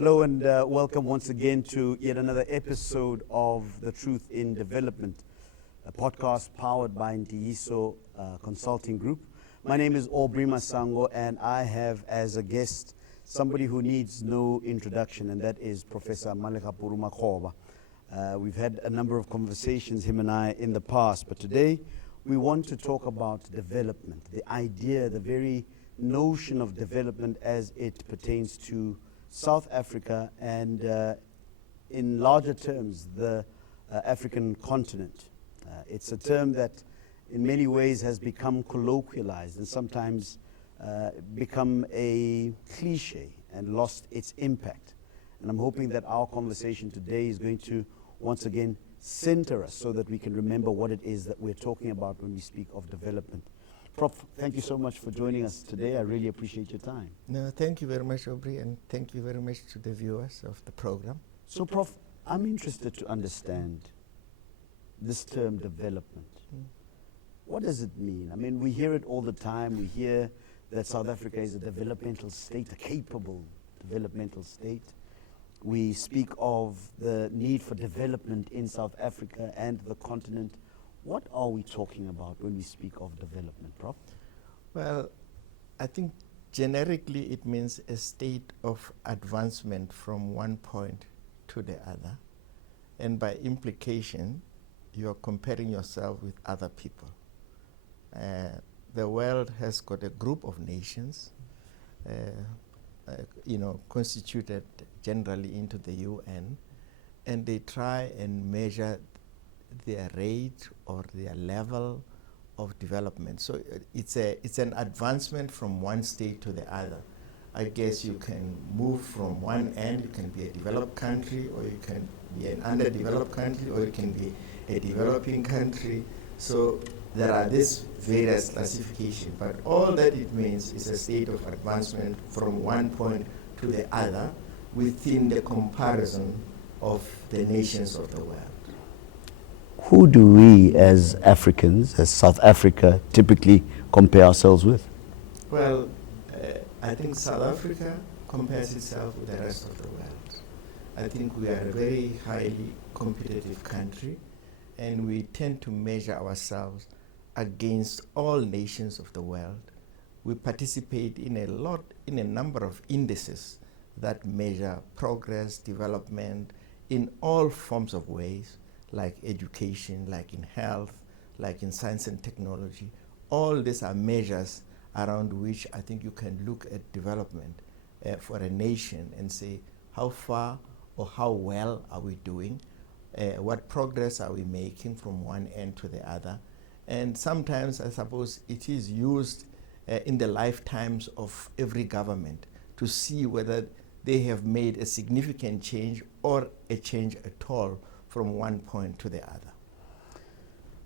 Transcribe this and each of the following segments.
Hello and welcome once again to yet another episode of The Truth in Development, a podcast powered by Ndiyiso Consulting Group. My name is Aubrey Masango, and I have as a guest somebody who needs no introduction, and that is Professor Malekapuru Makhoba. We've had a number of conversations, him and I, in the past, but today we want to talk about development, the idea, the very notion of development as it pertains to South Africa and in larger terms the African continent. It's a term that in many ways has become colloquialized and sometimes become a cliche and lost its impact. And I'm hoping that our conversation today is going to once again center us so that we can remember what it is that we're talking about when we speak of development. Prof, thank you so much for joining us today. I really appreciate your time. No, thank you very much, Aubrey, and thank you very much to the viewers of the program. So, Prof, I'm interested to understand this term development. What does it mean? I mean, we hear it all the time. We hear that South Africa is a developmental state, a capable developmental state. We speak of the need for development in South Africa and the continent. What are we talking about when we speak of development, Prof? Well, I think generically it means a state of advancement from one point to the other. And by implication, you are comparing yourself with other people. The world has got a group of nations, constituted generally into the UN, and they try and measure their rate or their level of development. So it's an advancement from one state to the other. I guess you can move from one end, you can be a developed country, or you can be an underdeveloped country, or you can be a developing country. So there are these various classifications, but all that it means is a state of advancement from one point to the other within the comparison of the nations of the world. Who do we as Africans, as South Africa, typically compare ourselves with? Well, I think South Africa compares itself with the rest of the world. I think we are a very highly competitive country, and we tend to measure ourselves against all nations of the world. We participate in a number of indices that measure progress, development in all forms of ways, like education, like in health, like in science and technology. All these are measures around which I think you can look at development for a nation and say how far or how well are we doing, what progress are we making from one end to the other. And sometimes I suppose it is used in the lifetimes of every government to see whether they have made a significant change or a change at all from one point to the other.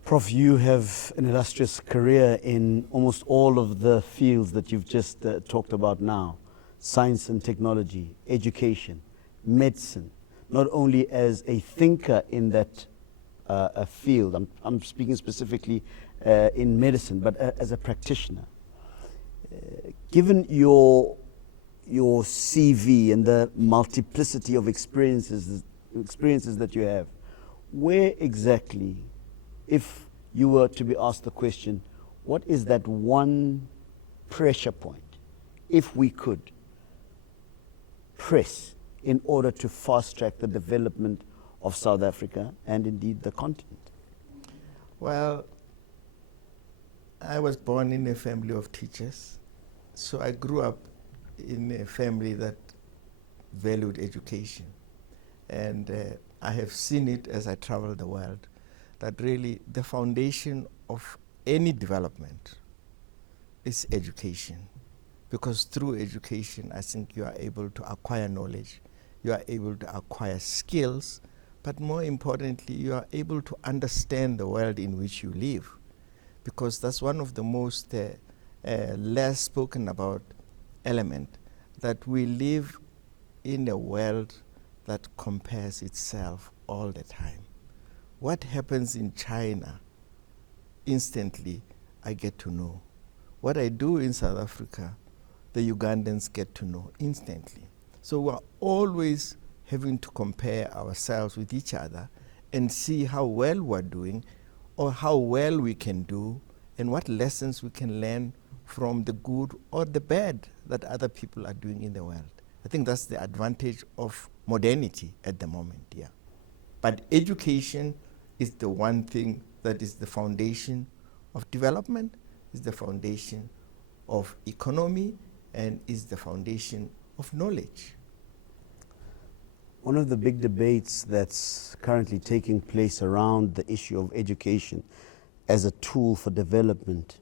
Prof, you have an illustrious career in almost all of the fields that you've just talked about now. Science and technology, education, medicine, not only as a thinker in that field, I'm speaking specifically in medicine, but as a practitioner. Given your CV and the multiplicity of experiences that you have, where exactly, if you were to be asked the question, what is that one pressure point, if we could press in order to fast track the development of South Africa and indeed the continent? Well, I was born in a family of teachers, so I grew up in a family that valued education. And I have seen it as I travel the world, that really the foundation of any development is education. Because through education, I think you are able to acquire knowledge, you are able to acquire skills, but more importantly, you are able to understand the world in which you live. Because that's one of the most less spoken about element, that we live in a world that compares itself all the time. What happens in China, instantly I get to know. What I do in South Africa, the Ugandans get to know instantly. So we're always having to compare ourselves with each other and see how well we're doing or how well we can do and what lessons we can learn from the good or the bad that other people are doing in the world. I think that's the advantage of modernity at the moment, yeah. But education is the one thing that is the foundation of development, is the foundation of economy, and is the foundation of knowledge. One of the big debates that's currently taking place around the issue of education as a tool for development,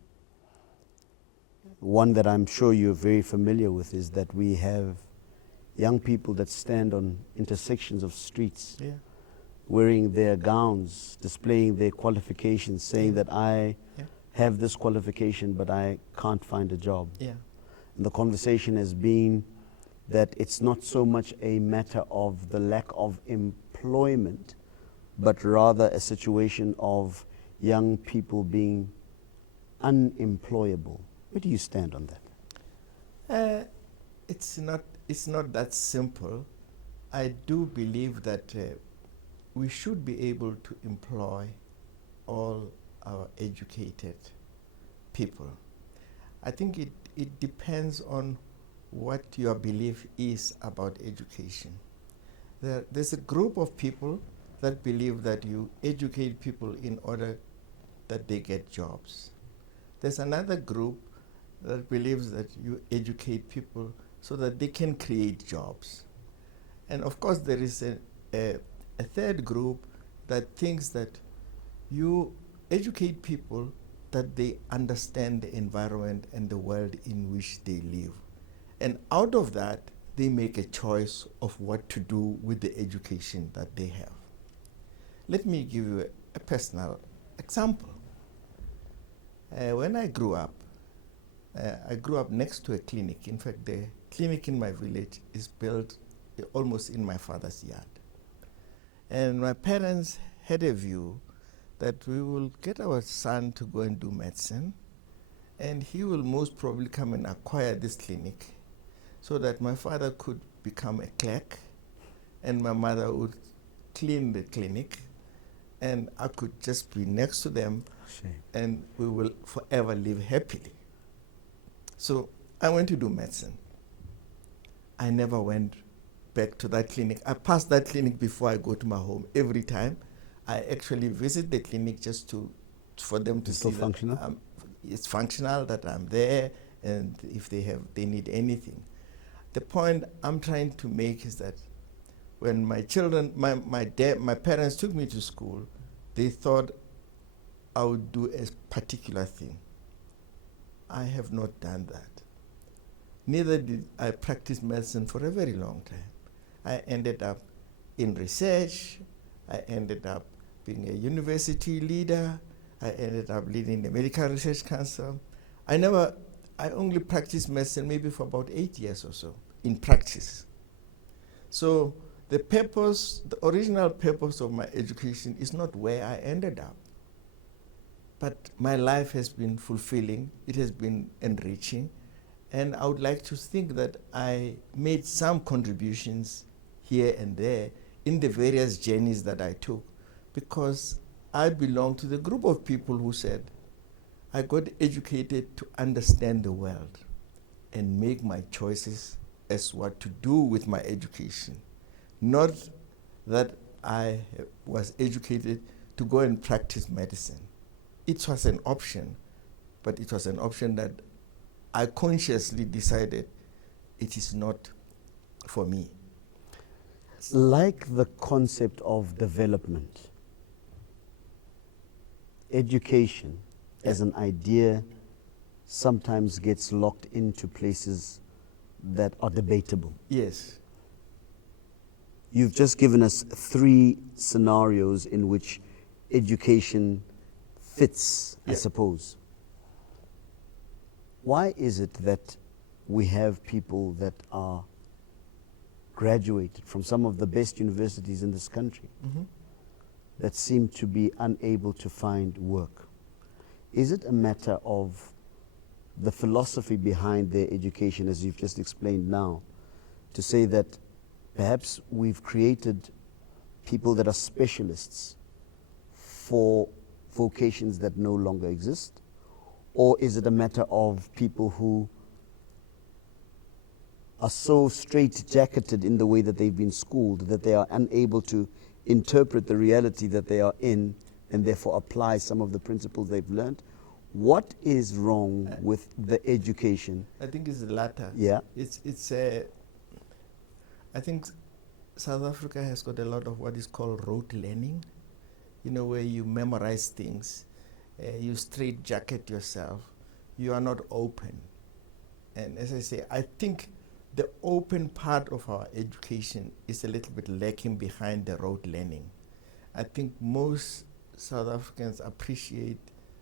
one that I'm sure you're very familiar with, is that we have young people that stand on intersections of streets, Yeah. wearing their gowns, displaying their qualifications, saying that I Yeah. have this qualification but I can't find a job. Yeah. And the conversation has been that it's not so much a matter of the lack of employment, but rather a situation of young people being unemployable. Where do you stand on that? It's not that simple. I do believe that we should be able to employ all our educated people. I think it depends on what your belief is about education. There's a group of people that believe that you educate people in order that they get jobs. There's another group that believes that you educate people so that they can create jobs. And of course there is a third group that thinks that you educate people that they understand the environment and the world in which they live. And out of that, they make a choice of what to do with the education that they have. Let me give you a personal example. When I grew up next to a clinic. In fact, the clinic in my village is built almost in my father's yard. And my parents had a view that we will get our son to go and do medicine, and he will most probably come and acquire this clinic so that my father could become a clerk and my mother would clean the clinic and I could just be next to them. Shame. And we will forever live happily. So I went to do medicine. I never went back to that clinic. I passed that clinic before I go to my home every time. I actually visit the clinic just for them to It's see still functional? that it's functional, that I'm there, and if they need anything. The point I'm trying to make is that when my children, my parents took me to school, they thought I would do a particular thing. I have not done that. Neither did I practice medicine for a very long time. I ended up in research. I ended up being a university leader. I ended up leading the Medical Research Council. I only practiced medicine maybe for about 8 years or so in practice. So the original purpose of my education is not where I ended up. But my life has been fulfilling, it has been enriching, and I would like to think that I made some contributions here and there in the various journeys that I took, because I belong to the group of people who said, I got educated to understand the world and make my choices as what to do with my education. Not that I was educated to go and practice medicine. It was an option, but it was an option that I consciously decided it is not for me. Like the concept of development, education as an idea sometimes gets locked into places that are debatable. Yes. You've just given us 3 scenarios in which education fits, I suppose. Why is it that we have people that are graduated from some of the best universities in this country that seem to be unable to find work? Is it a matter of the philosophy behind their education, as you've just explained now, to say that perhaps we've created people that are specialists for vocations that no longer exist? Or is it a matter of people who are so straight-jacketed in the way that they've been schooled that they are unable to interpret the reality that they are in and therefore apply some of the principles they've learned? What is wrong with the education? I think it's the latter. Yeah. I think South Africa has got a lot of what is called rote learning, where you memorize things, you straight jacket yourself, you are not open. And as I say, I think the open part of our education is a little bit lacking behind the rote learning. I think most South Africans appreciate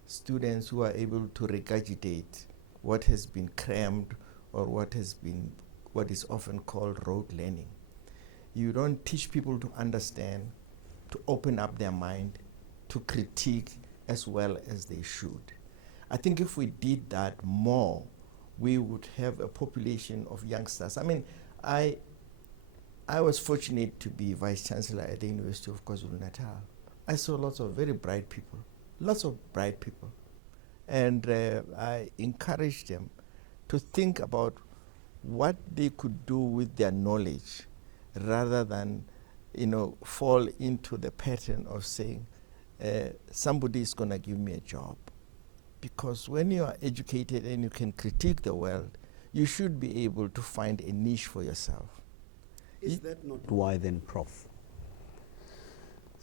students who are able to regurgitate what has been crammed or what is often called rote learning. You don't teach people to understand, to open up their mind, to critique as well as they should. I think if we did that more, we would have a population of youngsters. I mean, I was fortunate to be Vice Chancellor at the University of KwaZulu-Natal. I saw lots of very bright people, And I encouraged them to think about what they could do with their knowledge rather than, fall into the pattern of saying, somebody is going to give me a job. Because when you are educated and you can critique the world, you should be able to find a niche for yourself. Is that not why then, Prof?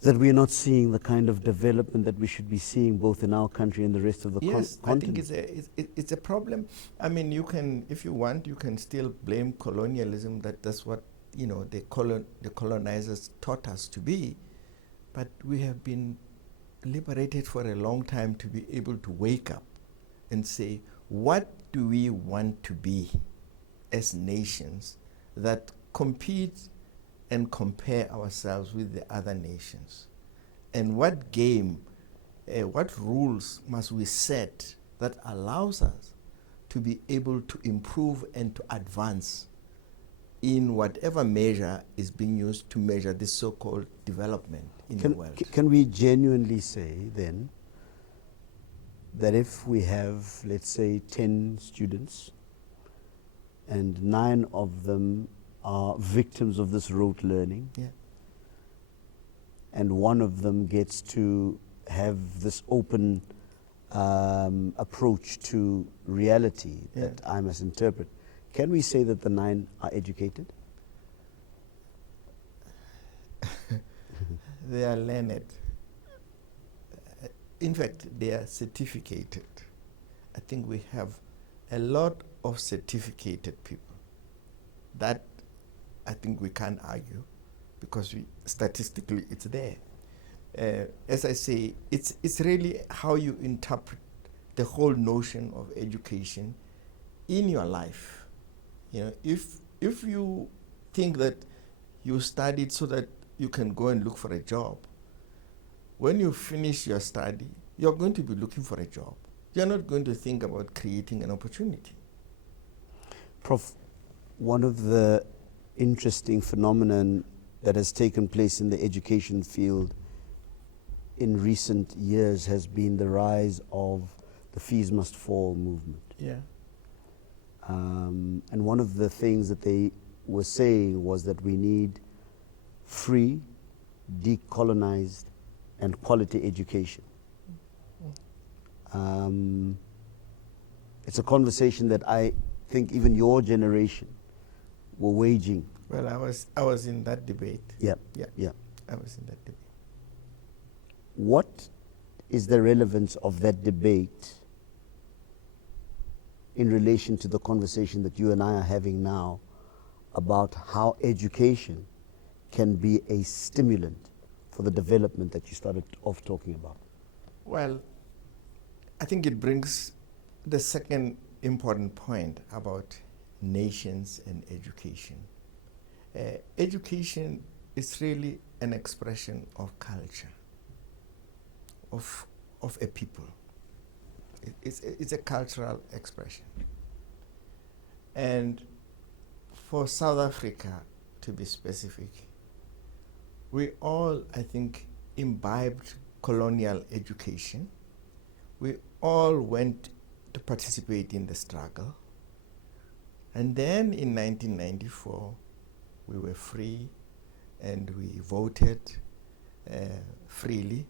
That we are not seeing the kind of development that we should be seeing both in our country and the rest of the yes, continent? I think it's a problem. I mean, you can, if you want, you can still blame colonialism, that's what, the colonizers taught us to be. But we have been liberated for a long time to be able to wake up and say, what do we want to be as nations that compete and compare ourselves with the other nations? And what game, what rules must we set that allows us to be able to improve and to advance in whatever measure is being used to measure this so-called development in the world? Can we genuinely say then that if we have, let's say, 10 students and 9 of them are victims of this rote learning, yeah, and one of them gets to have this open approach to reality that I must interpret, can we say that the 9 are educated? They are learned. In fact, they are certificated. I think we have a lot of certificated people. That I think we can't argue because statistically it's there. As I say, it's really how you interpret the whole notion of education in your life. If you think that you studied so that you can go and look for a job, when you finish your study, you're going to be looking for a job. You're not going to think about creating an opportunity. Prof, one of the interesting phenomenon that has taken place in the education field in recent years has been the rise of the fees must fall movement. Yeah. And one of the things that they were saying was that we need free, decolonized, and quality education. It's a conversation that I think even your generation were waging. Well, I was in that debate. Yeah. I was in that debate. What is the relevance of that debate in relation to the conversation that you and I are having now about how education can be a stimulant for the development that you started off talking about? Well, I think it brings the second important point about nations and education. Education is really an expression of culture, of a people. It's a cultural expression. And for South Africa, to be specific, we all, I think, imbibed colonial education. We all went to participate in the struggle. And then in 1994, we were free and we voted freely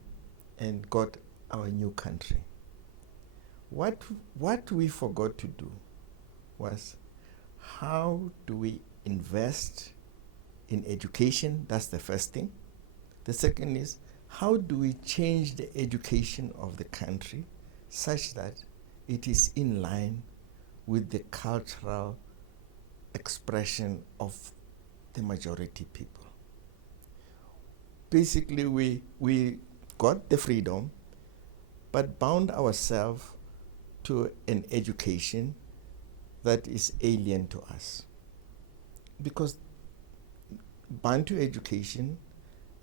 and got our new country. What we forgot to do was, how do we invest in education? That's the first thing. The second is, how do we change the education of the country such that it is in line with the cultural expression of the majority people? Basically, we got the freedom, but bound ourselves to an education that is alien to us. Because Bantu education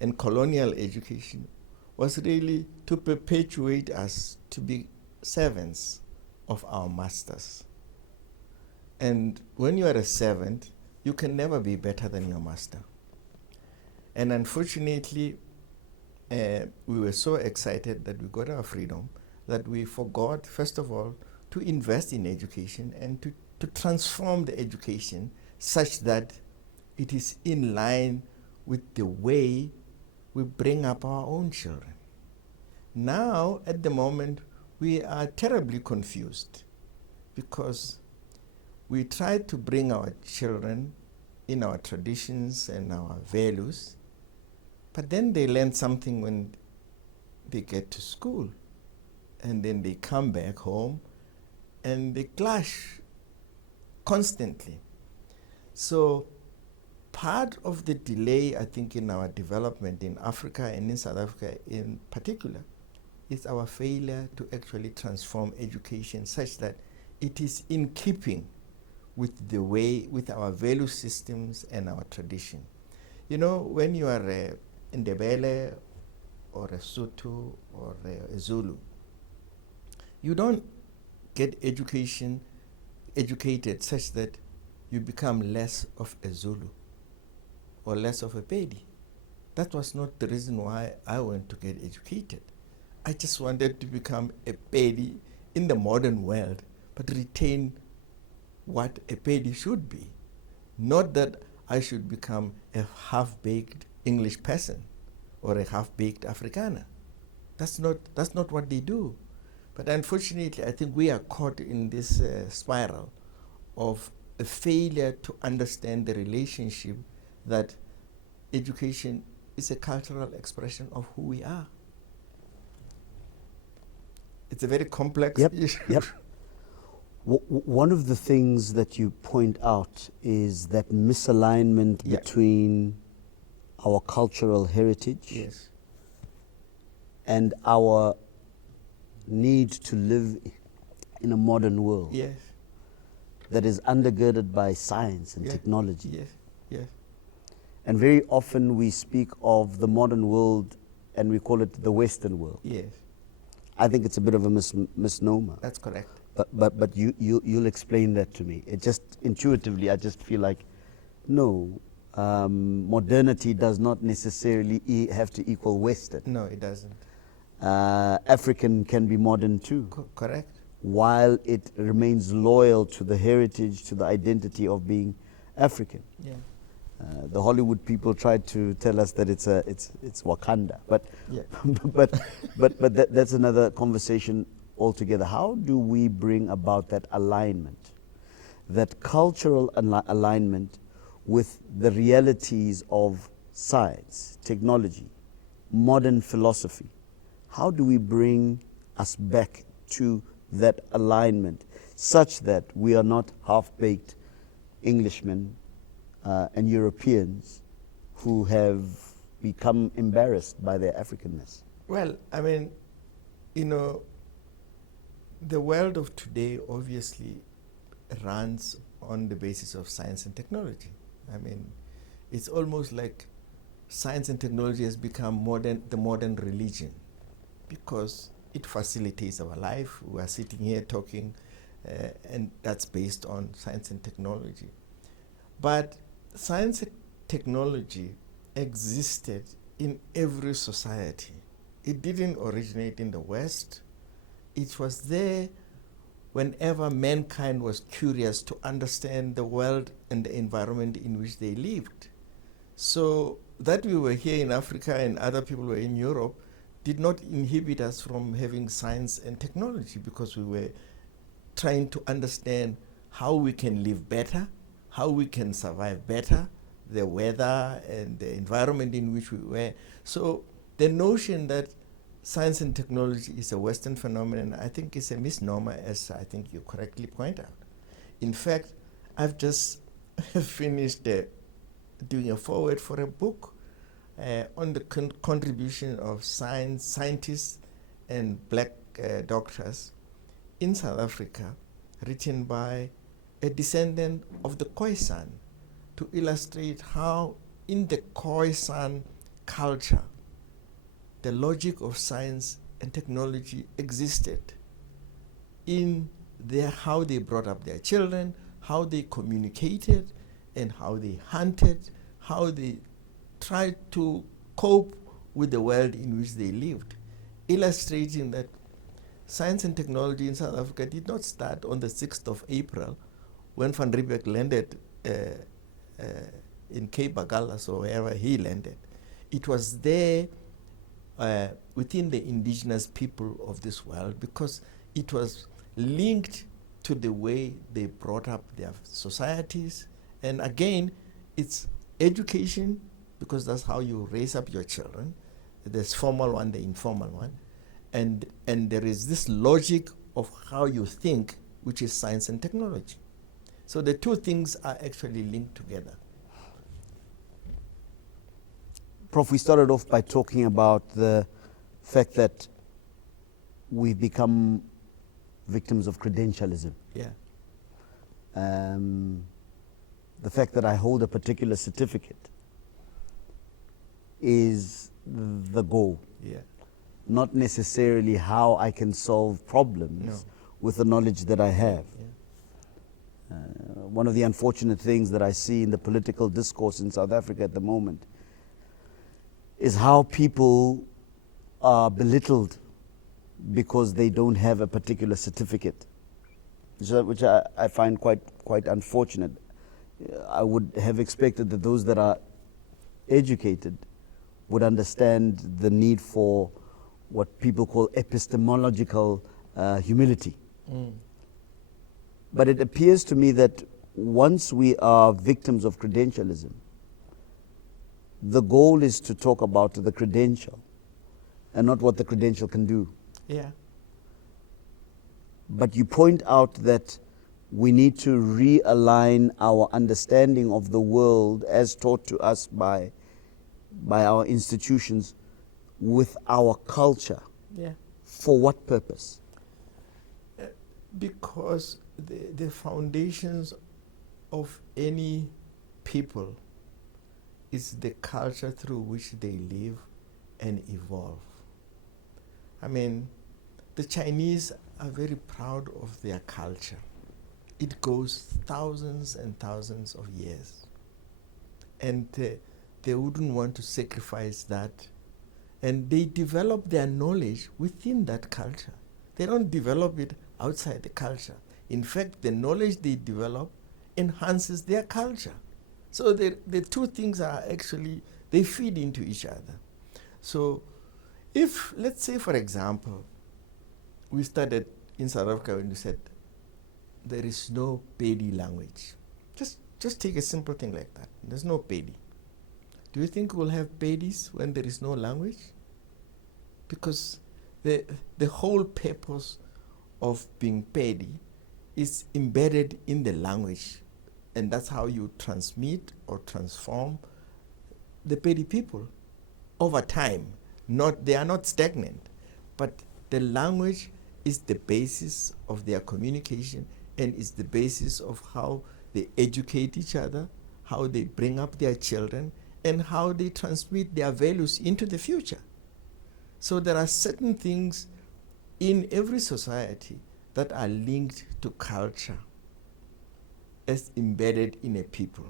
and colonial education was really to perpetuate us to be servants of our masters. And when you are a servant, you can never be better than your master. And unfortunately, we were so excited that we got our freedom that we forgot, first of all, to invest in education and to transform the education such that it is in line with the way we bring up our own children. Now, at the moment, we are terribly confused because we try to bring our children in our traditions and our values, but then they learn something when they get to school, and then they come back home and they clash constantly. So part of the delay, I think, in our development in Africa and in South Africa in particular is our failure to actually transform education such that it is in keeping with the way, with our value systems and our tradition. You know, when you are a Ndebele or a Sotho or a Zulu, you don't get educated such that you become less of a Zulu or less of a Pedi. That was not the reason why I went to get educated. I just wanted to become a Pedi in the modern world, but retain what a Pedi should be. Not that I should become a half-baked English person or a half-baked Afrikaner. That's not what they do. But unfortunately, I think we are caught in this spiral of a failure to understand the relationship that education is a cultural expression of who we are. It's a very complex issue. Yep. One of the things that you point out is that misalignment between our cultural heritage and our need to live in a modern world that is undergirded by science and technology. And very often we speak of the modern world and we call it the Western world. I think it's a bit of a misnomer. That's correct. But you'll explain that to me. It just intuitively, I just feel like, no, modernity does not necessarily have to equal Western. No, it doesn't. African can be modern too. Correct. While it remains loyal to the heritage, to the identity of being African. The Hollywood people tried to tell us that it's Wakanda, but that's another conversation altogether. How do we bring about that alignment, that cultural alignment with the realities of science, technology, modern philosophy? How do we bring us back to that alignment such that we are not half-baked Englishmen and Europeans who have become embarrassed by their Africanness? Well, I mean, you know, the world of today obviously runs on the basis of science and technology. I mean, it's almost like science and technology has become the modern religion because it facilitates our life. We are sitting here talking, and that's based on science and technology. But science and technology existed in every society. It didn't originate in the West. It was there whenever mankind was curious to understand the world and the environment in which they lived. So that we were here in Africa and other people were in Europe did not inhibit us from having science and technology, because we were trying to understand how we can live better, how we can survive better, the weather and the environment in which we were. So the notion that science and technology is a Western phenomenon, I think, is a misnomer, as I think you correctly point out. In fact, I've just finished doing a foreword for a book on the contribution of scientists and black doctors in South Africa, written by a descendant of the Khoisan, to illustrate how in the Khoisan culture the logic of science and technology existed in how they brought up their children, how they communicated, and how they hunted, how they tried to cope with the world in which they lived, illustrating that science and technology in South Africa did not start on the 6th of April when Van Riebeeck landed in Cape Agulhas or wherever he landed. It was there within the indigenous people of this world, because it was linked to the way they brought up their societies. And again, it's education, because that's how you raise up your children. There's formal one, the informal one. And there is this logic of how you think, which is science and technology. So the two things are actually linked together. Prof, we started off by talking about the fact that we've become victims of credentialism. Yeah. The fact that I hold a particular certificate is the goal. Yeah. Not necessarily how I can solve problems with the knowledge that I have. Yeah. One of the unfortunate things that I see in the political discourse in South Africa at the moment is how people are belittled because they don't have a particular certificate, which I find quite unfortunate. I would have expected that those that are educated would understand the need for what people call epistemological humility. But it appears to me that once we are victims of credentialism, the goal is to talk about the credential and not what the credential can do. Yeah. But you point out that we need to realign our understanding of the world as taught to us by our institutions with our culture. Yeah. For what purpose? Because the foundations of any people is the culture through which they live and evolve. I mean, the Chinese are very proud of their culture. It goes thousands and thousands of years. And they wouldn't want to sacrifice that. And they develop their knowledge within that culture. They don't develop it outside the culture. In fact, the knowledge they develop enhances their culture. So the two things are actually, they feed into each other. So if, let's say, for example, we started in South Africa when we said there is no Pedi language. Just take a simple thing like that. There's no Pedi. Do you think we'll have Pedis when there is no language? Because the whole purpose of being Pedi is embedded in the language. And that's how you transmit or transform the Pedi people over time. They are not stagnant, but the language is the basis of their communication and is the basis of how they educate each other, how they bring up their children, and how they transmit their values into the future. So there are certain things in every society that are linked to culture as embedded in a people.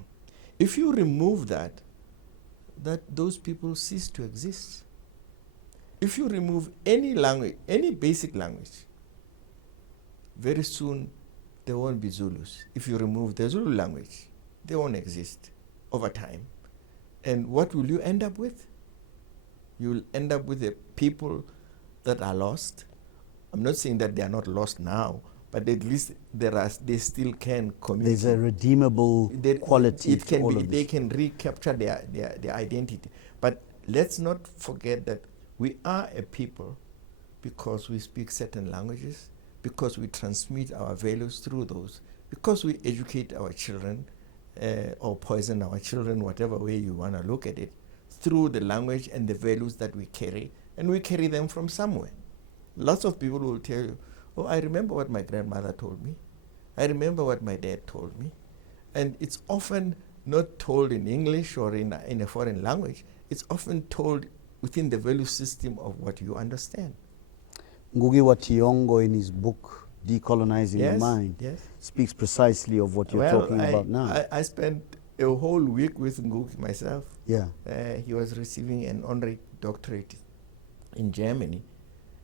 If you remove that, those people cease to exist. If you remove any language, any basic language, very soon there won't be Zulus. If you remove the Zulu language, they won't exist over time. And what will you end up with? You'll end up with a people that are lost. I'm not saying that they are not lost now, but at least they still can communicate. There's a redeemable quality to all of this. They can recapture their identity. But let's not forget that we are a people because we speak certain languages, because we transmit our values through those, because we educate our children or poison our children, whatever way you want to look at it, through the language and the values that we carry, and we carry them from somewhere. Lots of people will tell you, oh, I remember what my grandmother told me. I remember what my dad told me. And it's often not told in English or in a foreign language. It's often told within the value system of what you understand. Ngugi wa Thiong'o, in his book, Decolonizing the Mind, speaks precisely of what you're talking about now. I spent a whole week with Ngugi myself. Yeah. He was receiving an honorary doctorate in Germany,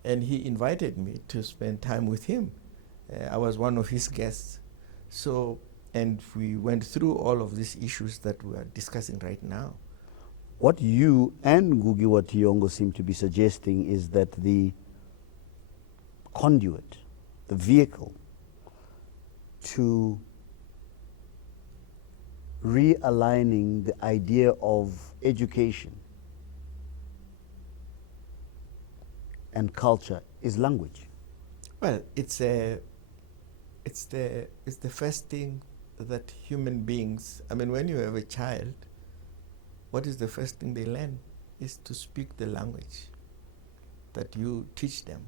and he invited me to spend time with him. I was one of his guests. So, and we went through all of these issues that we are discussing right now. What you and Ngugi wa Thiong'o seem to be suggesting is that the conduit, the vehicle to realigning the idea of education and culture is language. Well, it's the first thing that human beings, I mean, when you have a child, what is the first thing they learn? Is to speak the language that you teach them.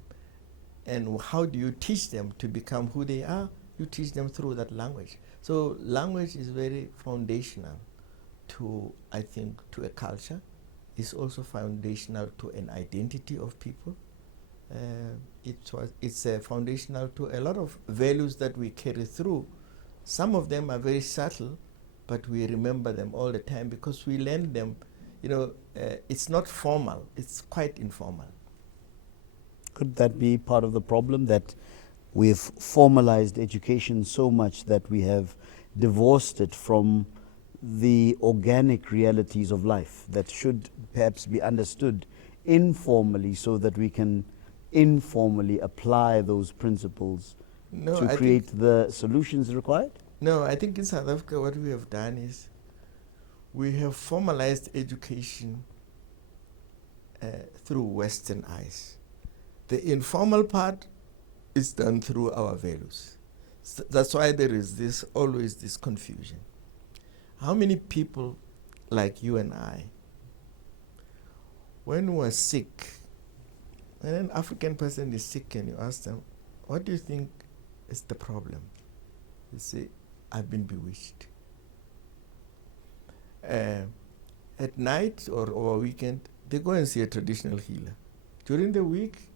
And how do you teach them to become who they are? You teach them through that language. So language is very foundational to, I think, to a culture. It's also foundational to an identity of people. It's foundational to a lot of values that we carry through. Some of them are very subtle, but we remember them all the time because we learn them. You know, it's not formal, it's quite informal. Could that be part of the problem, that we've formalized education so much that we have divorced it from the organic realities of life that should perhaps be understood informally so that we can informally apply those principles to create the solutions required? No, I think in South Africa what we have done is we have formalized education through Western eyes. The informal part is done through our values. So that's why there is always this confusion. How many people like you and I, when we're sick, when an African person is sick and you ask them, what do you think is the problem? They say, I've been bewitched. At night or over a weekend, they go and see a traditional healer. During the week,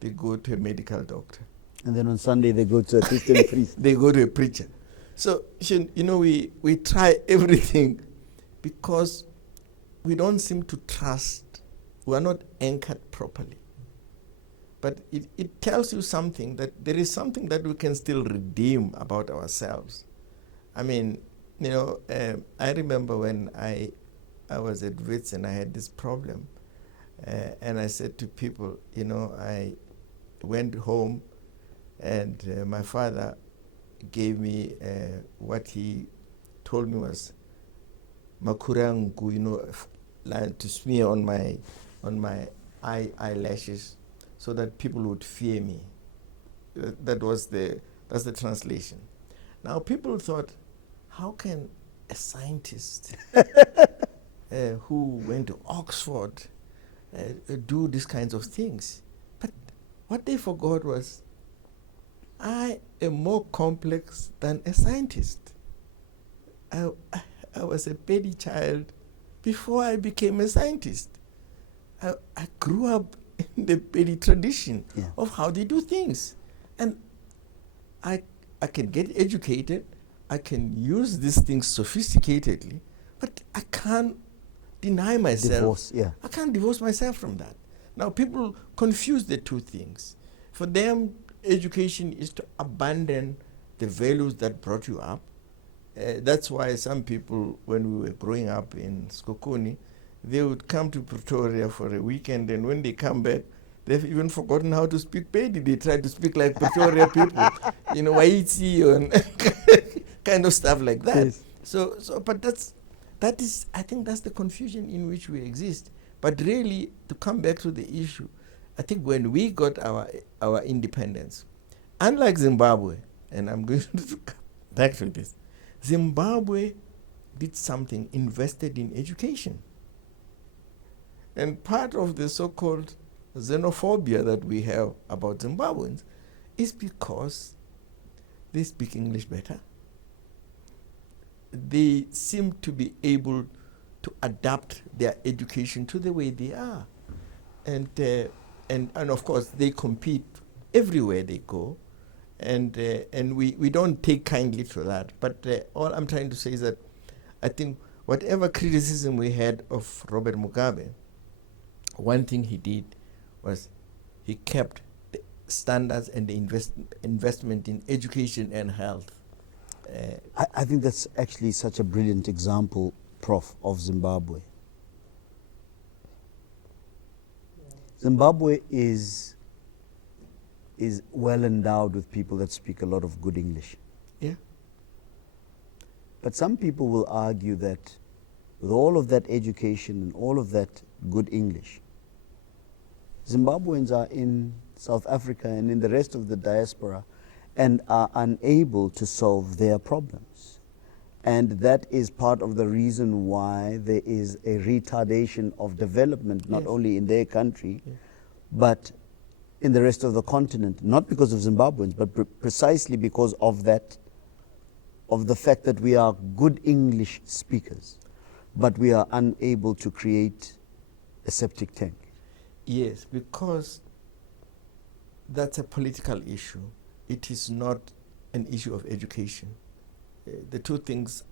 they go to a medical doctor. And then on Sunday, they go to a Christian priest. They go to a preacher. So, you know, we try everything because we don't seem to trust. We are not anchored properly. But it tells you something, that there is something that we can still redeem about ourselves. I mean, you know, I remember when I was at WITS and I had this problem. And I said to people, you know, I went home and my father gave me what he told me was makurangu, you know, to smear on my eyelashes so that people would fear me. That's the translation. Now people thought, how can a scientist who went to Oxford do these kinds of things? But what they forgot was, I am more complex than a scientist. I was a petty child before I became a scientist. I grew up in the petty tradition of how they do things. And I can get educated, I can use these things sophisticatedly, But I can't deny myself. Divorce, yeah. I can't divorce myself from that. Now, people confuse the two things. For them, education is to abandon the values that brought you up. That's why some people, when we were growing up in Skokoni, they would come to Pretoria for a weekend, and when they come back, they've even forgotten how to speak Pedi. They try to speak like Pretoria people, Waiti and kind of stuff like that. Yes. But that is, I think that's the confusion in which we exist. But really, to come back to the issue, I think when we got our independence, unlike Zimbabwe, and I'm going to come back to this, Zimbabwe did something, invested in education. And part of the so-called xenophobia that we have about Zimbabweans is because they speak English better. They seem to be able to adapt their education to the way they are. And of course, they compete everywhere they go. And we don't take kindly to that. But all I'm trying to say is that I think whatever criticism we had of Robert Mugabe, one thing he did was he kept the standards and the investment in education and health. I think that's actually such a brilliant example, Prof, of Zimbabwe. Zimbabwe is well endowed with people that speak a lot of good English. Yeah. But some people will argue that with all of that education and all of that good English, Zimbabweans are in South Africa and in the rest of the diaspora and are unable to solve their problems. And that is part of the reason why there is a retardation of development, not Yes. only in their country, Yeah. but in the rest of the continent, not because of Zimbabweans, but precisely because of that, of the fact that we are good English speakers, but we are unable to create a septic tank. Yes, because that's a political issue. It is not an issue of education. The two things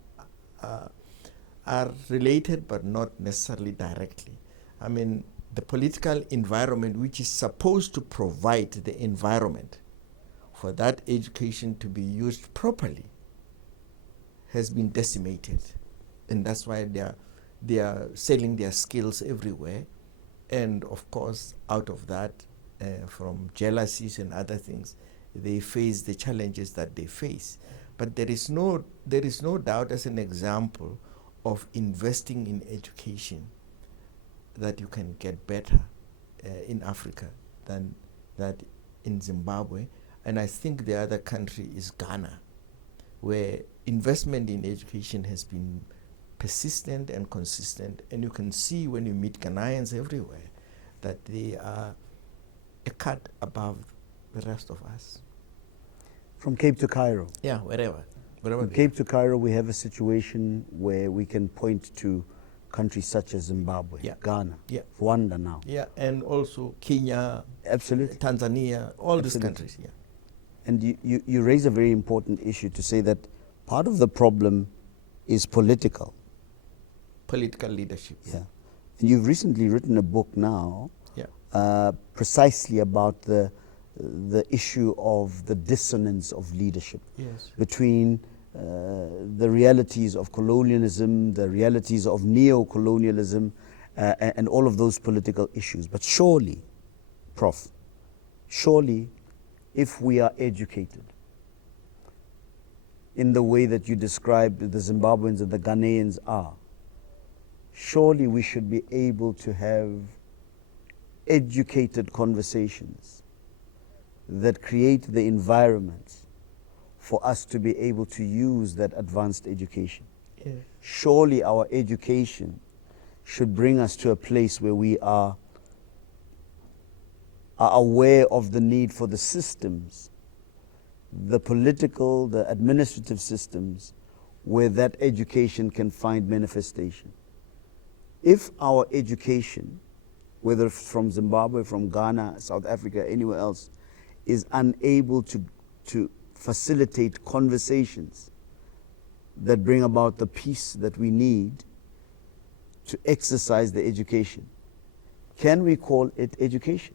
are related, but not necessarily directly. I mean, the political environment, which is supposed to provide the environment for that education to be used properly, has been decimated. And that's why they are selling their skills everywhere. And of course, out of that, from jealousies and other things, they face the challenges that they face. But there is no doubt, as an example of investing in education, that you can get better in Africa than that in Zimbabwe. And I think the other country is Ghana, where investment in education has been persistent and consistent. And you can see when you meet Ghanaians everywhere that they are a cut above the rest of us. From Cape to Cairo. Yeah, wherever. From Cape to Cairo, we have a situation where we can point to countries such as Zimbabwe, Yeah. Ghana, Yeah. Rwanda now. Yeah, and also Kenya, Absolutely. Tanzania, all these Absolutely. countries. Yeah. And you raise a very important issue to say that part of the problem is political. Political leadership. Yeah. And you've recently written a book now Yeah. precisely about the issue of the dissonance of leadership Yes. between the realities of colonialism, the realities of neo-colonialism, and all of those political issues. But surely, Prof, surely if we are educated in the way that you described the Zimbabweans and the Ghanaians are, surely we should be able to have educated conversations that create the environment for us to be able to use that advanced education. Yeah. Surely our education should bring us to a place where we are aware of the need for the systems, the political, the administrative systems, where that education can find manifestation. If our education, whether from Zimbabwe, from Ghana, South Africa, anywhere else, is unable to facilitate conversations that bring about the peace that we need, to exercise the education. Can we call it education?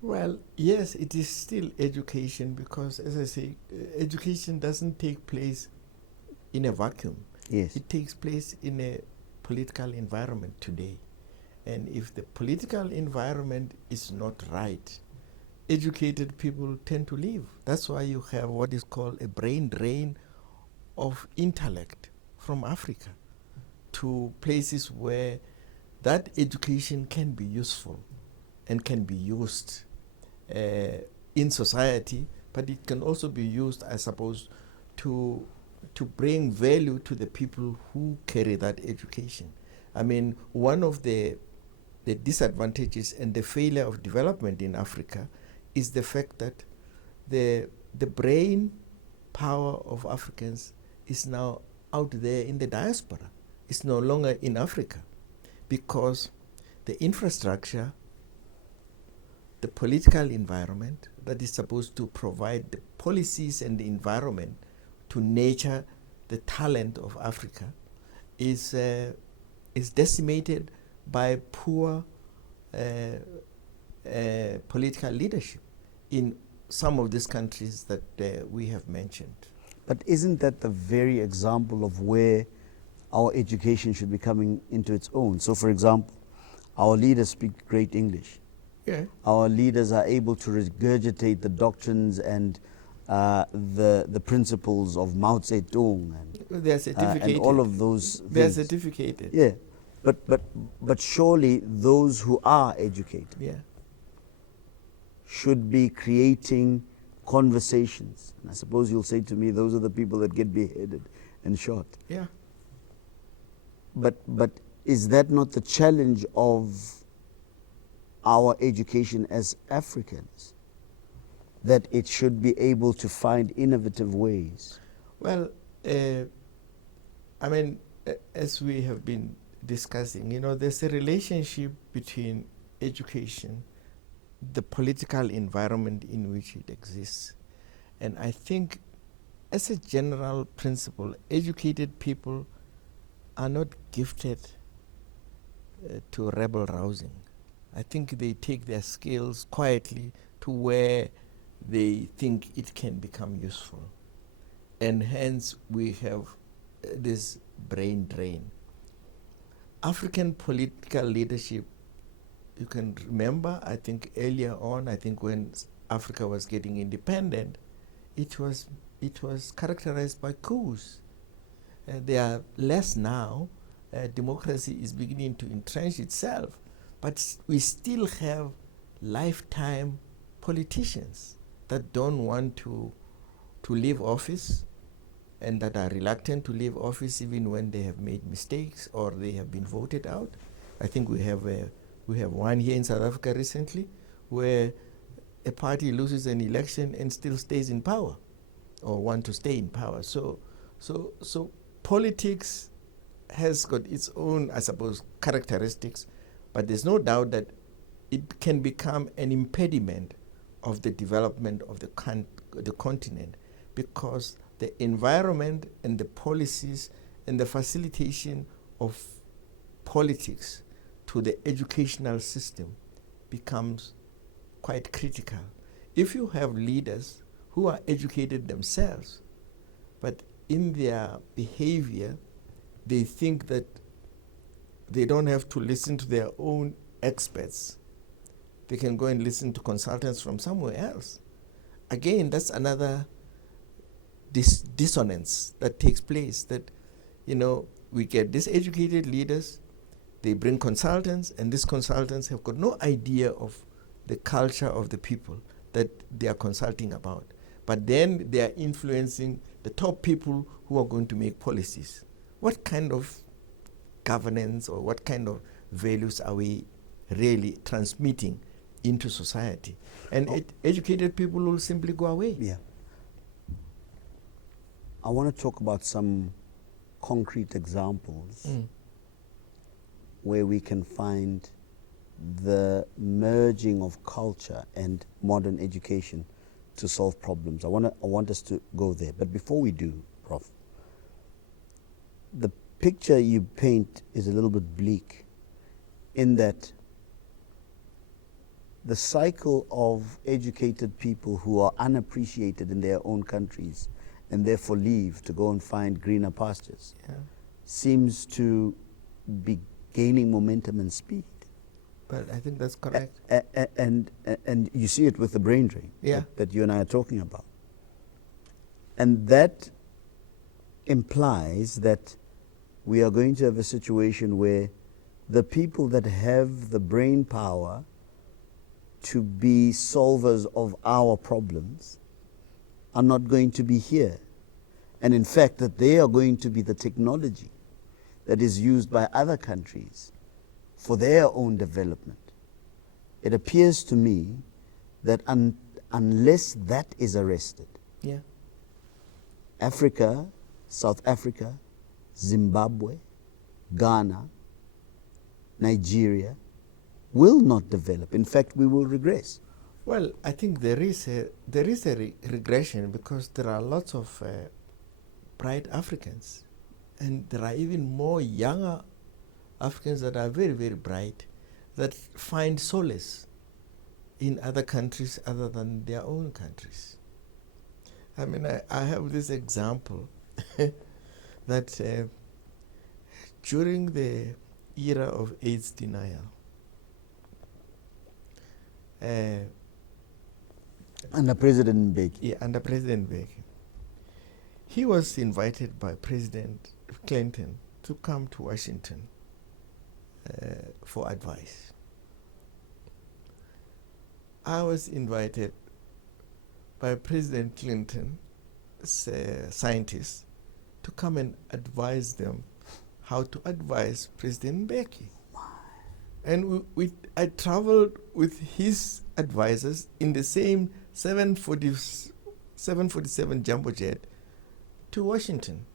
Well, yes, it is still education because, as I say, education doesn't take place in a vacuum. Yes. It takes place in a political environment today. And if the political environment is not right, educated people tend to leave. That's why you have what is called a brain drain of intellect from Africa to places where that education can be useful and can be used in society, but it can also be used, I suppose, to bring value to the people who carry that education. I mean, one of the disadvantages and the failure of development in Africa is the fact that the brain power of Africans is now out there in the diaspora. It's no longer in Africa because the infrastructure, the political environment that is supposed to provide the policies and the environment to nurture the talent of Africa is decimated by poor political leadership in some of these countries that we have mentioned. But isn't that the very example of where our education should be coming into its own? So, for example, our leaders speak great English. Yeah. Our leaders are able to regurgitate the doctrines and the principles of Mao Zedong They are certificated. and all of those things. They are certificated. Yeah, but surely those who are educated, Yeah. should be creating conversations. And I suppose you'll say to me, those are the people that get beheaded and shot. Yeah. But is that not the challenge of our education as Africans? That it should be able to find innovative ways? Well, I mean, as we have been discussing, there's a relationship between education, the political environment in which it exists. And I think, as a general principle, educated people are not gifted to rebel rousing. I think they take their skills quietly to where they think it can become useful. And hence we have this brain drain. African political leadership, you can remember, I think earlier on, I think when Africa was getting independent, it was characterized by coups. They are less now. Democracy is beginning to entrench itself, but we still have lifetime politicians that don't want to leave office and that are reluctant to leave office even when they have made mistakes or they have been voted out. I think we have one here in South Africa recently where a party loses an election and still stays in power or want to stay in power. So politics has got its own, I suppose, characteristics, but there's no doubt that it can become an impediment of the development of the continent because the environment and the policies and the facilitation of politics to the educational system becomes quite critical. If you have leaders who are educated themselves, but in their behavior, they think that they don't have to listen to their own experts. They can go and listen to consultants from somewhere else. Again, that's another dissonance that takes place, that, we get these educated leaders, they bring consultants, and these consultants have got no idea of the culture of the people that they are consulting about. But then they are influencing the top people who are going to make policies. What kind of governance or what kind of values are we really transmitting into society? And educated people will simply go away. Yeah. I want to talk about some concrete examples where we can find the merging of culture and modern education to solve problems. I want us to go there. But before we do, Prof, the picture you paint is a little bit bleak in that the cycle of educated people who are unappreciated in their own countries and therefore leave to go and find greener pastures seems to be gaining momentum and speed. Well, I think that's correct. And you see it with the brain drain that you and I are talking about. And that implies that we are going to have a situation where the people that have the brain power to be solvers of our problems are not going to be here. And in fact, that they are going to be the technology that is used by other countries for their own development. It appears to me that unless that is arrested, Africa, South Africa, Zimbabwe, Ghana, Nigeria will not develop. In fact, we will regress. Well, I think there is a regression because there are lots of bright Africans, and there are even more younger Africans that are very, very bright that find solace in other countries other than their own countries. I mean, I have this example that during the era of AIDS denial, under President Mbeki. Yeah, under President Mbeki. He was invited by President Clinton to come to Washington for advice. I was invited by President Clinton, scientists, to come and advise them how to advise President Mbeki. And I traveled with his advisors in the same 747 jumbo jet to Washington.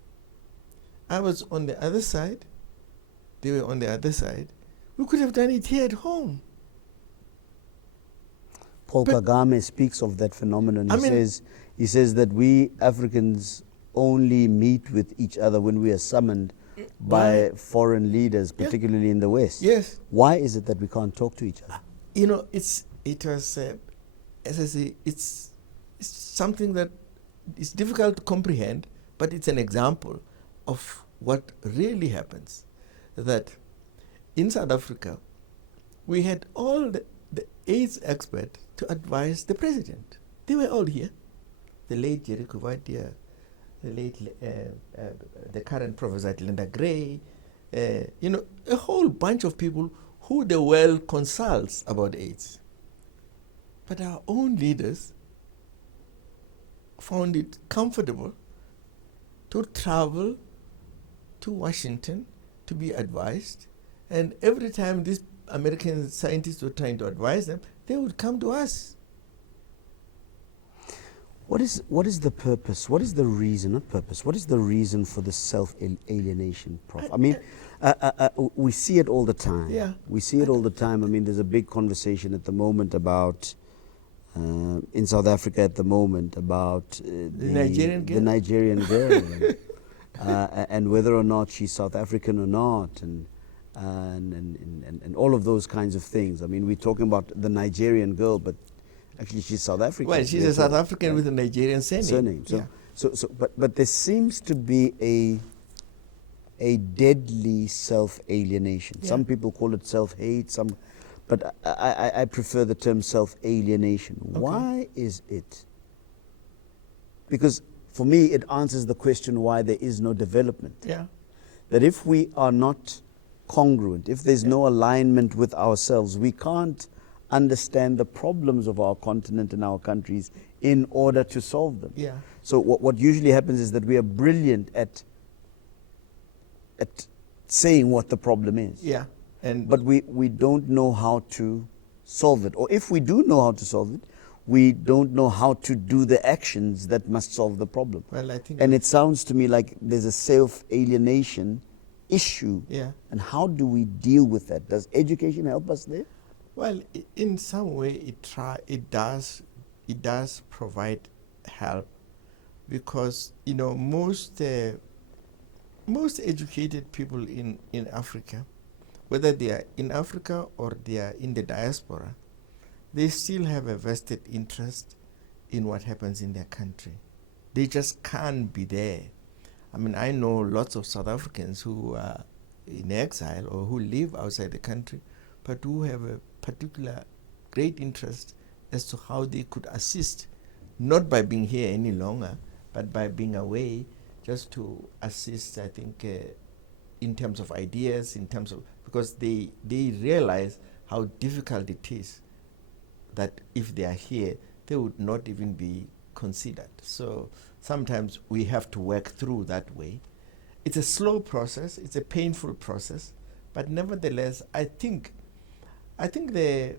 I was on the other side, they were on the other side. We could have done it here at home. Paul Kagame speaks of that phenomenon. He says that we Africans only meet with each other when we are summoned by foreign leaders, particularly in the West. Yes. Why is it that we can't talk to each other? You know, it was, as I say, it's something that is difficult to comprehend, but it's an example of what really happens. That in South Africa, we had all the AIDS experts to advise the president. They were all here. The late Jerry Kuvadia, the late, the current Professor Linda Gray, a whole bunch of people who the world consults about AIDS. But our own leaders found it comfortable to travel to Washington to be advised, and every time these American scientists were trying to advise them, they would come to us. What is the purpose? What is the reason, not purpose, what is the reason for the self-alienation, Prof? I mean, we see it all the time. Yeah. We see it all the time. I mean, there's a big conversation at the moment about, in South Africa at the moment, about the Nigerian girl. And whether or not she's South African or not, and all of those kinds of things. I mean, we're talking about the Nigerian girl, but actually she's South African. Well, she's a South African with a Nigerian surname. But there seems to be a deadly self-alienation. Yeah. Some people call it self-hate. But I prefer the term self-alienation. Okay. Why is it? Because for me, it answers the question why there is no development. Yeah. That if we are not congruent, if there's no alignment with ourselves, we can't understand the problems of our continent and our countries in order to solve them. Yeah. So what usually happens is that we are brilliant at saying what the problem is. Yeah. But we don't know how to solve it. Or if we do know how to solve it, we don't know how to do the actions that must solve the problem. Well, I think. And it sounds to me like there's a self-alienation issue. Yeah. And how do we deal with that? Does education help us there? Well, in some way, it does provide help, because most most educated people in Africa, whether they are in Africa or they are in the diaspora, they still have a vested interest in what happens in their country. They just can't be there. I mean, I know lots of South Africans who are in exile or who live outside the country, but who have a particular great interest as to how they could assist, not by being here any longer, but by being away, just to assist, I think, in terms of ideas, in terms of, because they realize how difficult it is that if they are here, they would not even be considered. So sometimes we have to work through that way. It's a slow process, it's a painful process, but nevertheless, I think the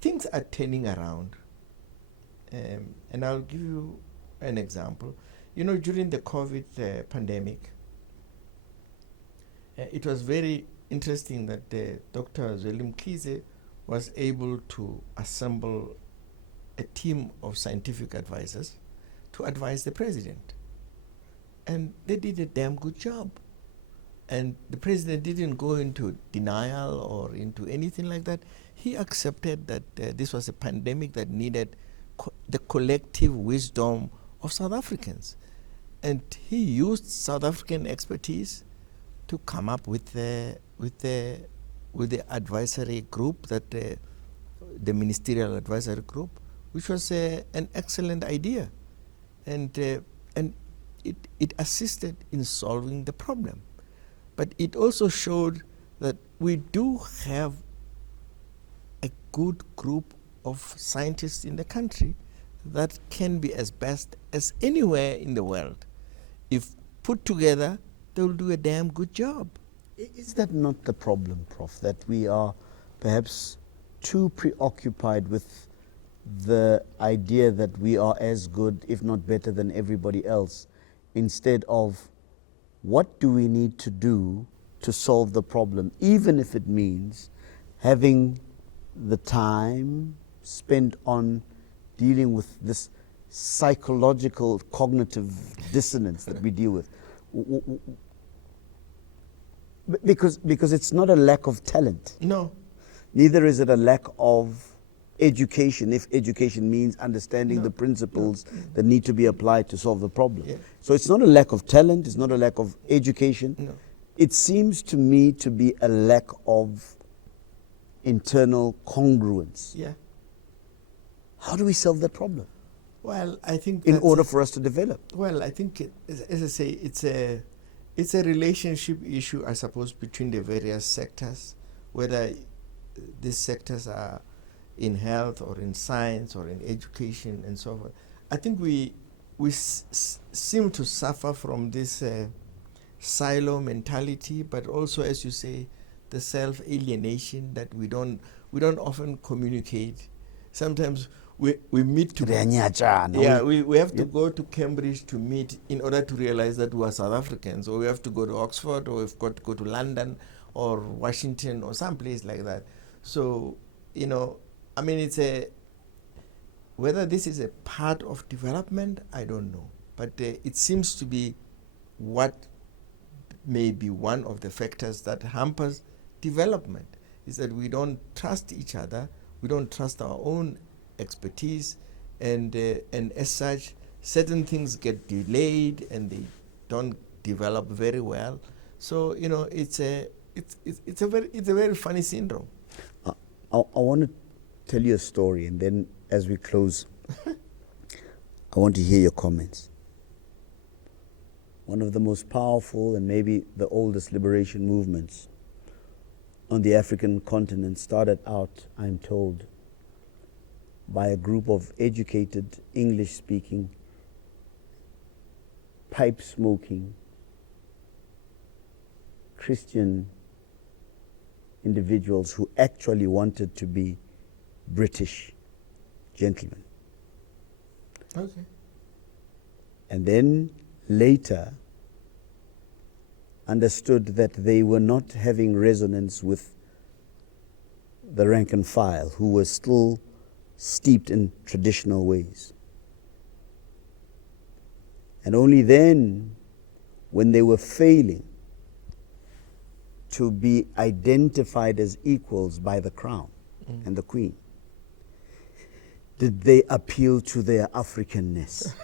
things are turning around. And I'll give you an example. You know, during the COVID pandemic, it was very interesting that Dr. Zweli Mkhize was able to assemble a team of scientific advisors to advise the president. And they did a damn good job. And the president didn't go into denial or into anything like that. He accepted that this was a pandemic that needed the collective wisdom of South Africans. And he used South African expertise to come up with the advisory group, that the ministerial advisory group, which was an excellent idea, and it assisted in solving the problem. But it also showed that we do have a good group of scientists in the country that can be as best as anywhere in the world. If put together, they will do a damn good job. Is that not the problem, Prof, that we are perhaps too preoccupied with the idea that we are as good, if not better than everybody else, instead of what do we need to do to solve the problem, even if it means having the time spent on dealing with this psychological cognitive dissonance that we deal with. Because it's not a lack of talent. No. Neither is it a lack of education, if education means understanding the principles that need to be applied to solve the problem. Yeah. So it's not a lack of talent, it's not a lack of education. No. It seems to me to be a lack of internal congruence. Yeah. How do we solve that problem? Well, I think in order for us to develop. Well, I think, as I say, it's a relationship issue, I suppose, between the various sectors, whether these sectors are in health or in science or in education and so forth. I think we seem to suffer from this silo mentality, but also, as you say, the self-alienation that we don't often communicate. Sometimes we meet to we have to go to Cambridge to meet in order to realize that we are South Africans, or we have to go to Oxford, or we've got to go to London or Washington or someplace like that. So, you know, I mean, whether this is a part of development, I don't know. But it seems to be what may be one of the factors that hampers development, is that we don't trust each other, we don't trust our own expertise, and as such, certain things get delayed and they don't develop very well. So, you know, it's a very funny syndrome. I want to tell you a story, and then as we close, I want to hear your comments. One of the most powerful and maybe the oldest liberation movements on the African continent started out, I'm told, by a group of educated, English-speaking, pipe-smoking, Christian individuals who actually wanted to be British gentlemen. Okay. And then later understood that they were not having resonance with the rank and file, who were still steeped in traditional ways. And only then when they were failing to be identified as equals by the crown and the queen, did they appeal to their Africanness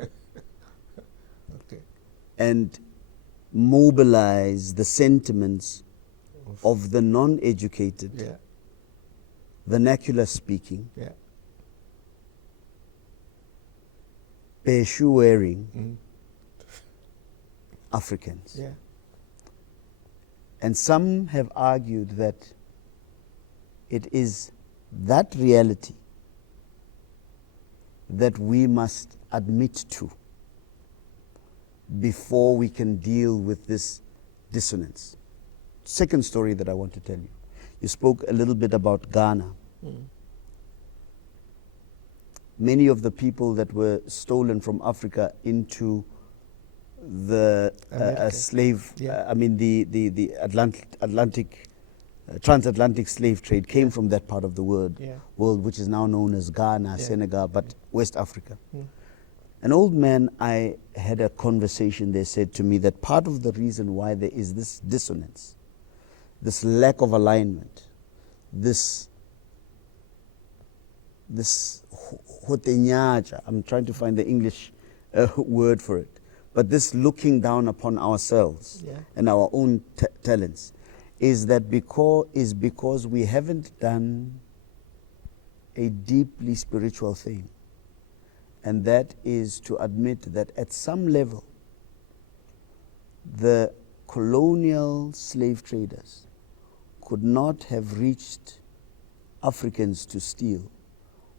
Okay. and mobilize the sentiments of the non-educated, Yeah. vernacular speaking, Yeah. shoe wearing Mm. Africans? Yeah. And some have argued that it is that reality that we must admit to before we can deal with this dissonance. Second story that I want to tell you. You spoke a little bit about Ghana. Mm. Many of the people that were stolen from Africa into the America. slave, Yeah. the Atlantic, transatlantic slave trade came from that part of the world, Yeah. which is now known as Ghana, Yeah. Senegal, but West Africa. Mm. An old man I had a conversation there said to me that part of the reason why there is this dissonance, this lack of alignment, this hotenyaja, I'm trying to find the English word for it, but this looking down upon ourselves Yeah. and our own talents is because we haven't done a deeply spiritual thing, and that is to admit that at some level the colonial slave traders could not have reached Africans to steal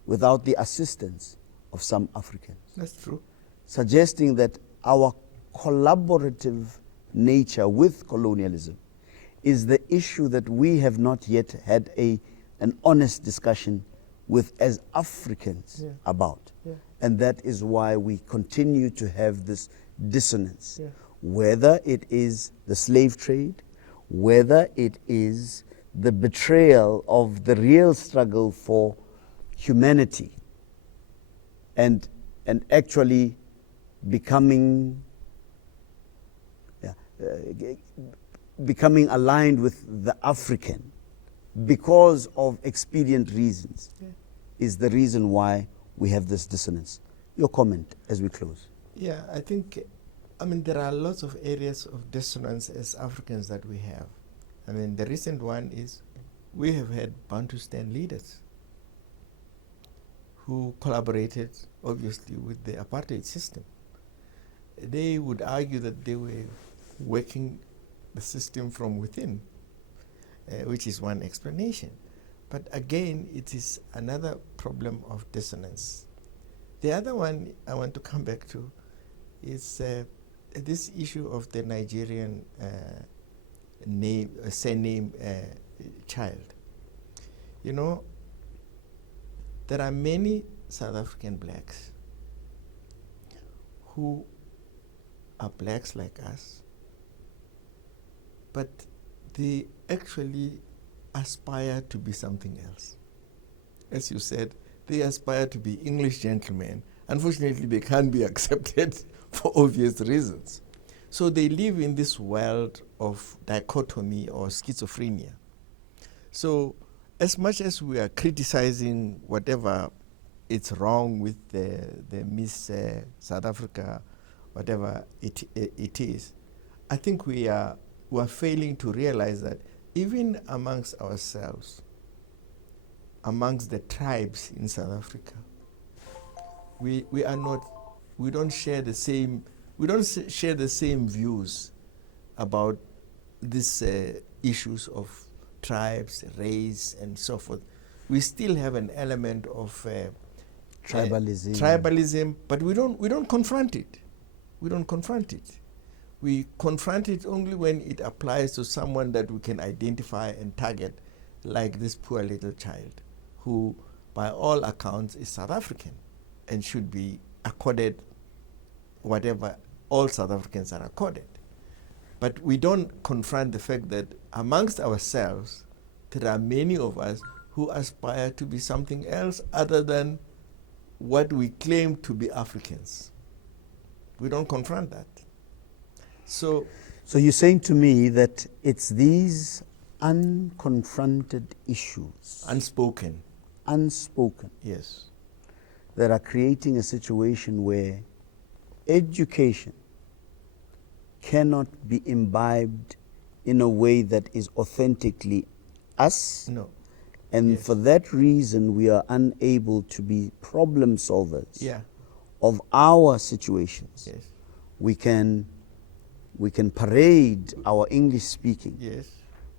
without the assistance of some Africans, That's true. suggesting that our collaborative nature with colonialism is the issue that we have not yet had an honest discussion with as Africans Yeah. about. Yeah. And that is why we continue to have this dissonance, Yeah. whether it is the slave trade, whether it is the betrayal of the real struggle for humanity and actually becoming becoming aligned with the African because of expedient reasons, Yeah. is the reason why we have this dissonance. Your comment as we close. Yeah, I think, there are lots of areas of dissonance as Africans that we have. The recent one is we have had Bantustan leaders who collaborated, obviously, with the apartheid system. They would argue that they were working the system from within, which is one explanation. But again, it is another problem of dissonance. The other one I want to come back to is this issue of the Nigerian surname child. There are many South African blacks who are blacks like us, but they actually aspire to be something else. As you said, they aspire to be English gentlemen. Unfortunately, they can't be accepted for obvious reasons. So they live in this world of dichotomy or schizophrenia. So as much as we are criticizing whatever it's wrong with the Miss South Africa, whatever it is, I think we are failing to realize that even amongst ourselves, amongst the tribes in South Africa, we don't share the same views about these issues of tribes, race, and so forth. We still have an element of tribalism, but we don't confront it. We don't confront it. We confront it only when it applies to someone that we can identify and target, like this poor little child, who, by all accounts, is South African and should be accorded whatever all South Africans are accorded. But we don't confront the fact that amongst ourselves, there are many of us who aspire to be something else other than what we claim to be Africans. We don't confront that. So So you're saying to me that it's these unconfronted issues, unspoken, unspoken, yes, that are creating a situation where education cannot be imbibed in a way that is authentically us. no, And yes. for that reason, we are unable to be problem solvers yeah, of our situations. yes, We can parade our English speaking, yes,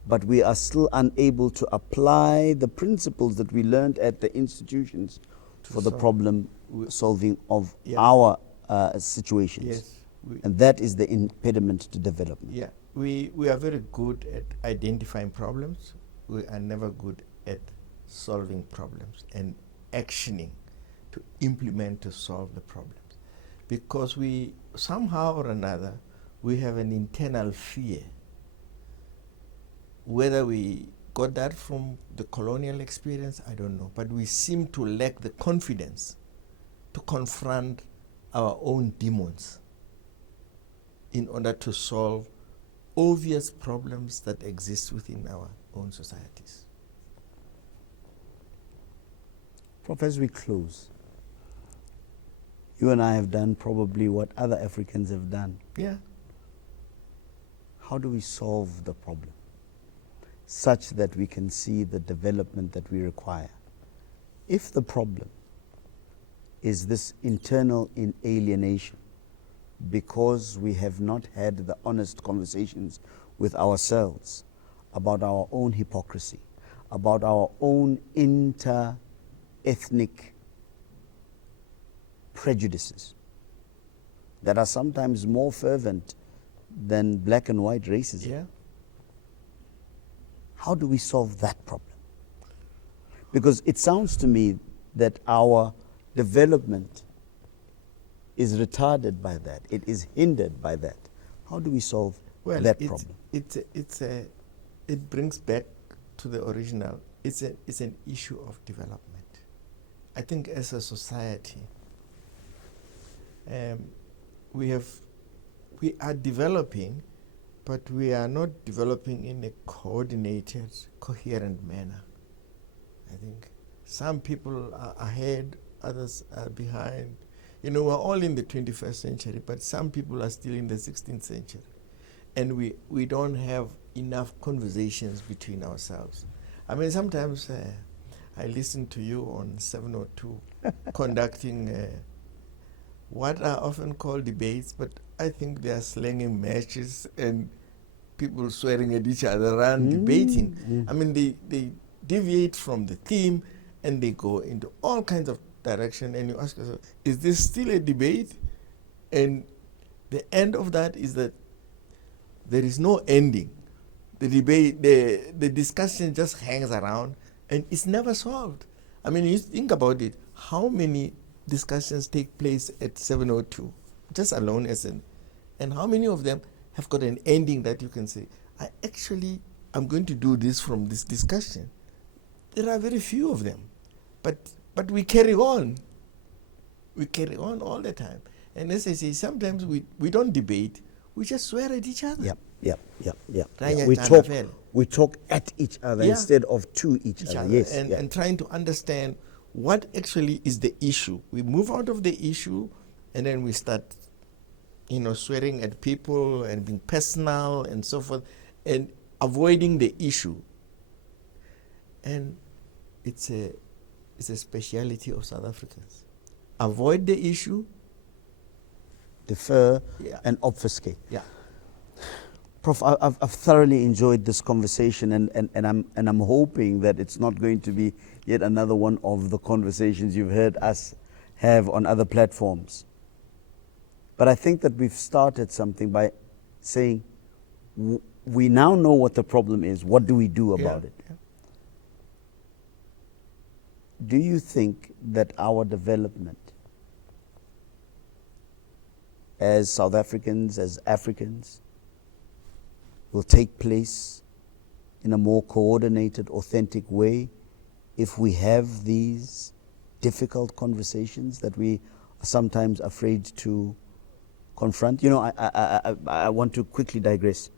but we are still unable to apply the principles that we learned at the institutions for the solve. problem solving of Yeah. our situations. yes. And that is the impediment to development. Yeah, we are very good at identifying problems. We are never good at solving problems and actioning to implement to solve the problems, because we somehow or another we have an internal fear. Whether we got that from the colonial experience, I don't know, but we seem to lack the confidence to confront our own demons in order to solve obvious problems that exist within our own societies. Prof, as we close, you and I have done probably what other Africans have done. Yeah. How do we solve the problem such that we can see the development that we require? If the problem is this internal alienation because we have not had the honest conversations with ourselves about our own hypocrisy, about our own inter-ethnic prejudices that are sometimes more fervent than black and white racism. Yeah. How do we solve that problem? Because it sounds to me that our development is retarded by that. It is hindered by that. How do we solve that problem? It brings back to the original. It's an issue of development. I think as a society, we are developing, but we are not developing in a coordinated, coherent manner. I think some people are ahead, others are behind. You know, we're all in the 21st century, but some people are still in the 16th century. And we don't have enough conversations between ourselves. I mean, sometimes I listen to you on 702 conducting what are often called debates, but I think they are slanging matches and people swearing at each other around debating. I mean, they deviate from the theme and they go into all kinds of direction, and you ask yourself, is this still a debate? And the end of that is that there is no ending. The debate, the discussion just hangs around and it's never solved. I mean, you think about it, how many discussions take place at 702, just alone as and how many of them have got an ending that you can say, I'm going to do this from this discussion. There are very few of them, but we carry on. We carry on all the time. And as I say, sometimes we don't debate, we just swear at each other. Yep. Yeah. We talk at each other instead of to each other. Yes. And trying to understand what actually is the issue. We move out of the issue and then we start, swearing at people and being personal and so forth and avoiding the issue. And it's a speciality of South Africans. Avoid the issue, defer, and obfuscate. Yeah. Prof, I've thoroughly enjoyed this conversation, and I'm hoping that it's not going to be yet another one of the conversations you've heard us have on other platforms. But I think that we've started something by saying we now know what the problem is. What do we do about it? Yeah. Do you think that our development as South Africans, as Africans, will take place in a more coordinated, authentic way if we have these difficult conversations that we are sometimes afraid to confront. You know, I want to quickly digress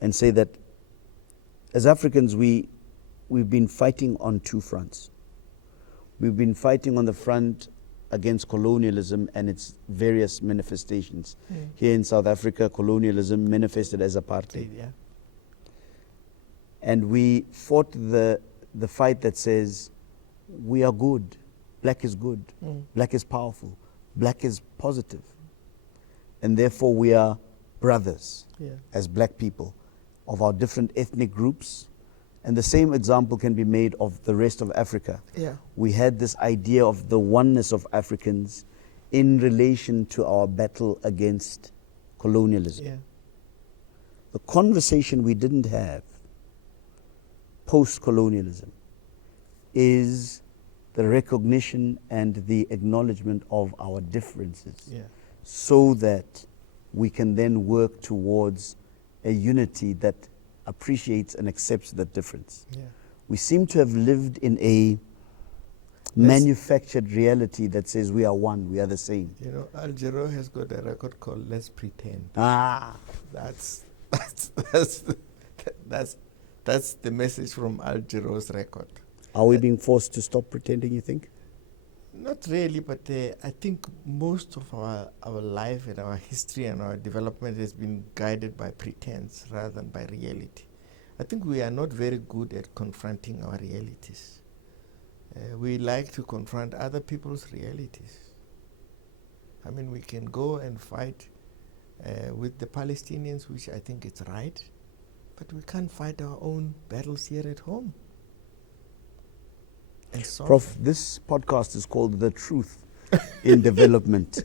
and say that as Africans, we've been fighting on two fronts. We've been fighting on the front against colonialism and its various manifestations. Here in South Africa, colonialism manifested as apartheid. Yeah. And we fought the fight that says, we are good, black is good, black is powerful, black is positive. And therefore we are brothers as black people of our different ethnic groups. And the same example can be made of the rest of Africa. Yeah. We had this idea of the oneness of Africans in relation to our battle against colonialism. Yeah. The conversation we didn't have post-colonialism is the recognition and the acknowledgement of our differences, so that we can then work towards a unity that appreciates and accepts that difference. We seem to have lived in a manufactured reality that says we are one, we are the same. You know, Al Jarreau has got a record called Let's Pretend. That's the message from Al Jarreau's record. Are we being forced to stop pretending, you think? Not really, but I think most of our life and our history and our development has been guided by pretense rather than by reality. I think we are not very good at confronting our realities. We like to confront other people's realities. I mean, we can go and fight with the Palestinians, which I think is right, but we can't fight our own battles here at home. Prof, this podcast is called The Truth in Development.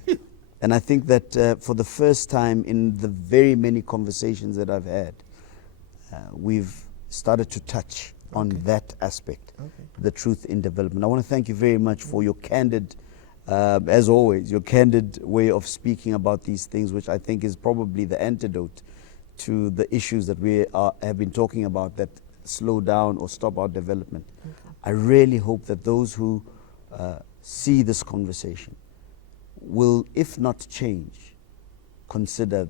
And I think that for the first time in the very many conversations that I've had, we've started to touch on that aspect, the truth in development. I want to thank you very much for your candid, as always, your candid way of speaking about these things, which I think is probably the antidote to the issues that we have been talking about that slow down or stop our development. I really hope that those who see this conversation will, if not change, consider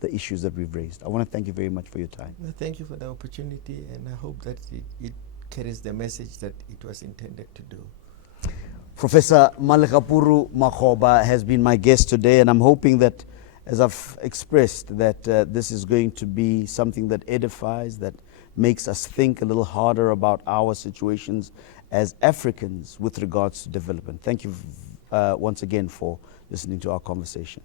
the issues that we've raised. I want to thank you very much for your time. Thank you for the opportunity, and I hope that it carries the message that it was intended to do. Professor Malekapuru Makgoba has been my guest today, and I'm hoping that, as I've expressed, that this is going to be something that edifies, that makes us think a little harder about our situations as Africans with regards to development. Thank you once again for listening to our conversation.